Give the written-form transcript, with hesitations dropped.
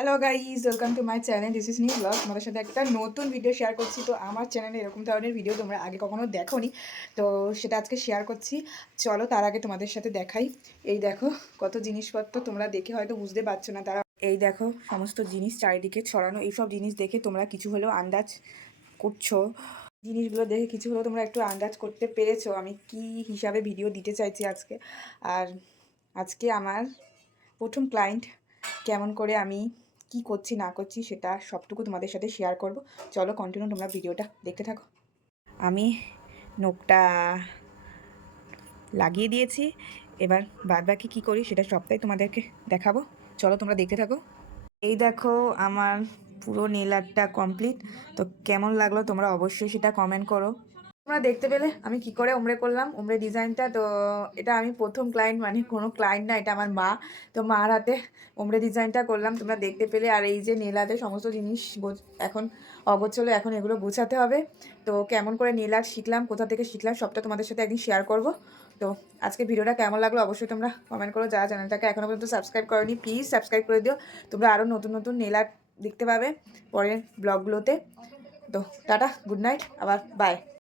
Hello guys, welcome to my channel. This is new blog. তোমাদের সাথে একটা নতুন ভিডিও শেয়ার করছি। তো আমার চ্যানেলে এরকম ধরনের ভিডিও তোমরা আগে কখনো দেখোনি, তো সেটা আজকে শেয়ার করছি। চলো তার আগে তোমাদের সাথে দেখাই। এই দেখো কত জিনিসপত্র, তোমরা দেখে হয়তো বুঝতে পারছো না। তারা এই দেখো সমস্ত জিনিস চারিদিকে ছড়ানো। এইসব জিনিস দেখে তোমরা কিছু হলেও আন্দাজ করছো, জিনিসগুলো দেখে কিছু হলেও তোমরা একটু আন্দাজ করতে পেরেছো আমি কি হিসাবে ভিডিও দিতে চাইছি আজকে। আর আজকে আমার প্রথম ক্লায়েন্ট, কেমন করে আমি কি করছি না করছি সেটা সবটুকু তোমাদের সাথে শেয়ার করব। চলো কন্টিনিউ তোমরা ভিডিওটা দেখতে থাকো। আমি নোকটা লাগিয়ে দিয়েছি, এবার বাদবাকি কী করি সেটা সবটাই তোমাদেরকে দেখাবো। চলো তোমরা দেখতে থাকো। এই দেখো আমার পুরো নেল আর্টটা কমপ্লিট। তো কেমন লাগলো তোমরা অবশ্যই সেটা কমেন্ট করো। তোমরা দেখতে পেলে আমি কি করে ওমরে করলাম, ওমরে ডিজাইনটা। তো এটা আমি প্রথম ক্লায়েন্ট, মানে কোনো ক্লায়েন্ট না, এটা আমার মা। তো মার হাতে ওমরে ডিজাইনটা করলাম, তোমরা দেখতে পেলে। আর এই যে নেল আর্টের সমস্ত জিনিস এখন অগোছলো, এখন এগুলো গোছাতে হবে। তো কেমন করে নেল আর্ট শিখলাম, কোথা থেকে শিখলাম, সবটা তোমাদের সাথে একদিন শেয়ার করব। তো আজকে ভিডিওটা কেমন লাগলো অবশ্যই তোমরা কমেন্ট করো। যারা চ্যানেলটাকে এখনও পর্যন্ত সাবস্ক্রাইব করোনি প্লিজ সাবস্ক্রাইব করে দিও। তোমরা আরও নতুন নতুন নেল আর্ট দেখতে পাবে পরের ব্লগগুলোতে। তো টাটা, গুড নাইট, আবার বাই।